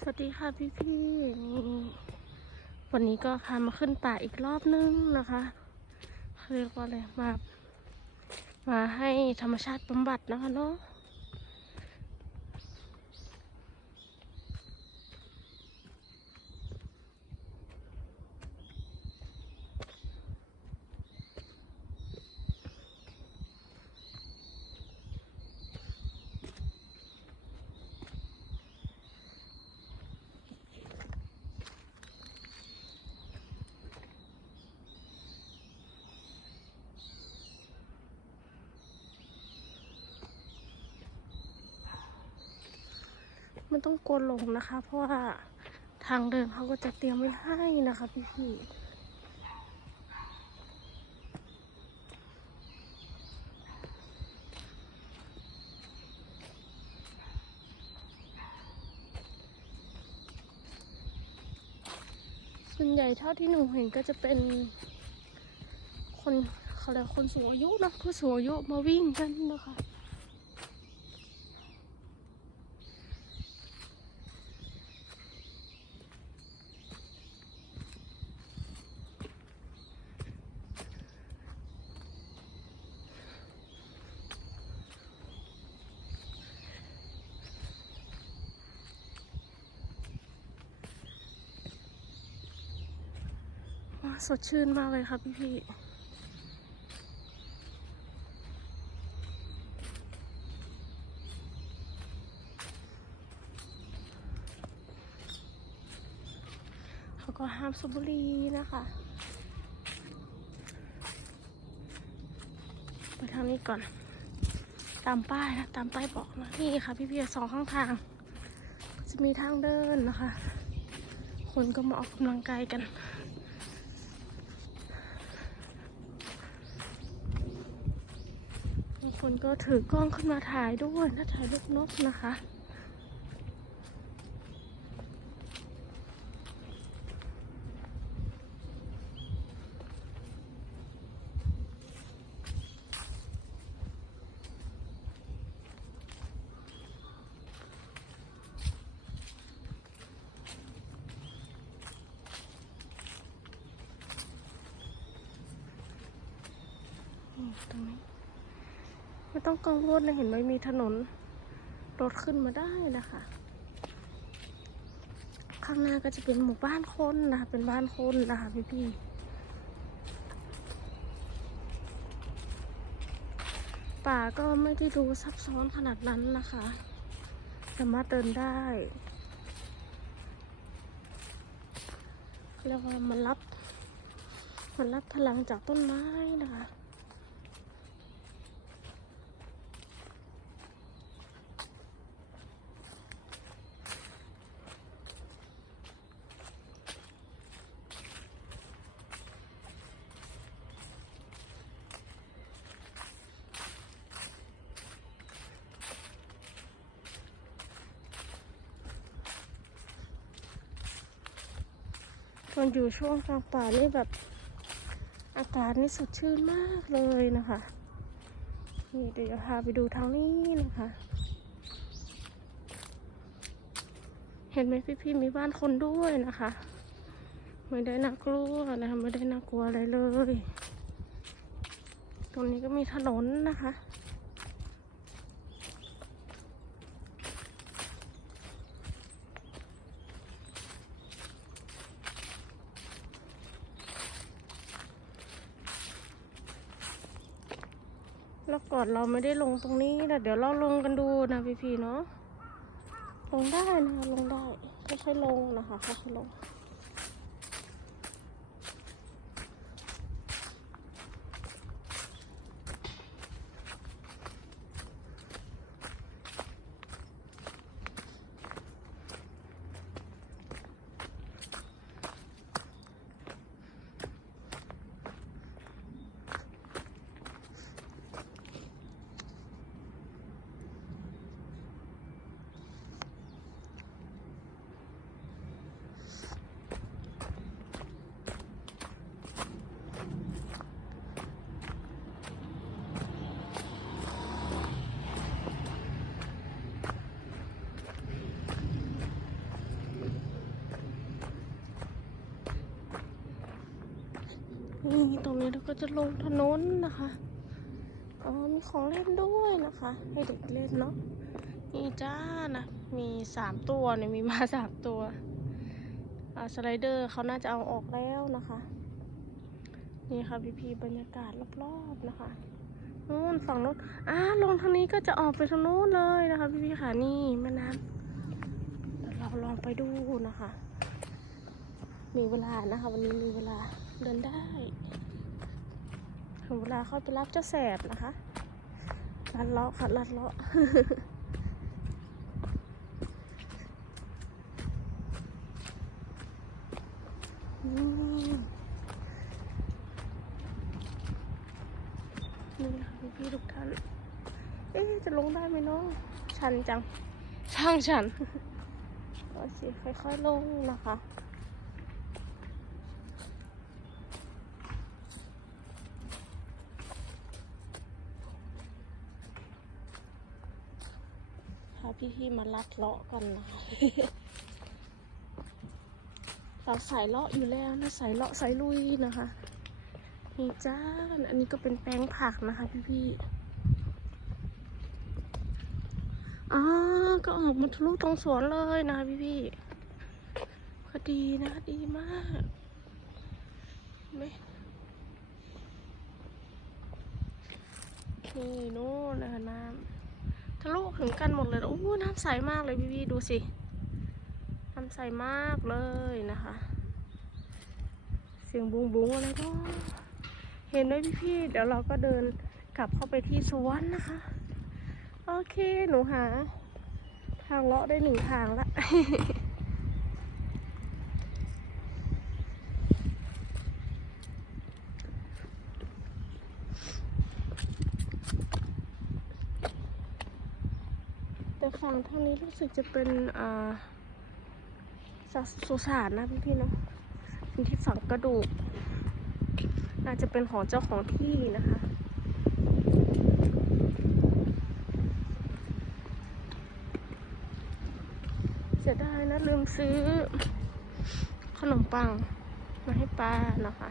สวัสดีค่ะพี่พี่ๆนี่วันนี้ก็พามาขึ้นป่าอีกรอบนึงนะคะเรียกว่าอะไรมา มาให้ธรรมชาติบำบัดนะคะเนาะ ไม่ต้องกลัวหลงนะคะ เพราะว่าทางเดินเขาก็จะเตรียมไว้ให้นะคะพี่พี่ๆส่วนใหญ่เท่าที่หนูเห็นก็จะเป็นคนเขาเรียกคนสูงอายุนะผู้สูงอายุมาวิ่งกันนะคะ สดชื่นมากเลยค่ะพี่พี่เขาก็ห้ามสูบบุหรี่นะคะไปทางนี้ก่อน ตามป้ายนะ ตามป้ายบอกนะ นี่ค่ะ พี่พี่ๆสองข้างทาง จะมีทางเดินนะคะ คนก็มาออกกำลังกายกัน บาง คนก็ถือกล้องขึ้นมาถ่ายด้วยนะถ่ายรูปนกนะคะอืมตรงนี้ ไม่ต้องกังวลนะเห็นไหมมีถนน รถขึ้นมาได้นะคะ ข้างหน้าก็จะเป็นหมู่บ้านคนนะคะเป็นบ้านคนนะคะพี่พี่ๆป่าก็ไม่ได้ดูซับซ้อนขนาดนั้นนะคะ สามารถเดินได้เรียกว่ามันรับ มันรับพลังจากต้นไม้นะคะ ตอนอยู่ช่วงกลางป่านี่แบบ อากาศนี่สดชื่นมากเลยนะคะนี่เดี๋ยวพาไปดูทางนี้นะคะ เห็นไหมพี่ๆมีบ้านคนด้วยนะคะไม่ได้น่ากลัวนะคะไม่ได้น่ากลัวอะไรเลย ตรงนี้ก็มีถนนนะคะ แล้วก่อนเราไม่ได้ลงตรงนี้นะเดี๋ยวเราลงกันดูนะพี่ๆเนาะลงได้นะคะลงได้ค่อยๆลงนะคะค่อยๆลง นี่ตรงนี้เราก็จะลงถนนนะคะอ๋อมีของเล่นด้วยนะคะ ให้เด็กเล่นเนาะนี่จ้านะมีสามตัวเนี่ยมีมาสามตัวอ่าสไลเดอร์เขาน่าจะเอาออกแล้วนะคะ นี่ค่ะพี่พีบรรยากาศรอบๆนะคะนู่นฝั่งนู้นอ่าลงทางนี้ก็จะออกไปทางนู้นเลยนะคะ พี่พีค่ะนี่แม่น้ำเราลองไปดูนะคะ มีเวลานะคะ วันนี้มีเวลา เดินได้ถึงเวลาเข้าไปรับเจ้าแสบนะคะลัดเลาะค่ะลัดเลาะนี่นี่ค่ะพี่พี่ๆทุกท่าน เอ๊ะจะลงได้ไหมเนาะชันจัง ช่างชัน โอเค ค่อยๆลงนะคะ พาพี่ๆมาลัดเลาะกันนะเราสายเลาะอยู่แล้วนะสายเลาะสายลุยนะคะนี่จ้าอันนี้ก็เป็นแปลงผักนะคะพี่ๆอ๋อก็ออกมาทะลุตรงสวนเลยนะคะพี่ๆก็ดีนะดีมากไม่นี่นู่นนะคะน้ำ ลุถึงกันหมดเลยโอ้น้ำใสมากเลยพี่ๆดูสิน้ำใสมากเลยนะคะ เสียงบุ้งบุ้งอะไรก็เห็นไหมพี่ๆเดี๋ยวเราก็เดินกลับเข้าไปที่สวนนะคะ โอเคหนูหา ทางเลาะได้หนึ่งทางละ ฝั่งทางนี้รู้สึกจะเป็นอ่าส,สุสานนะพี่ๆเนาะนที่ฝังกระดูก น่าจะเป็นของเจ้าของที่นะคะเสียดายนะลืมซื้อขนมปังมาให้ป้านะคะ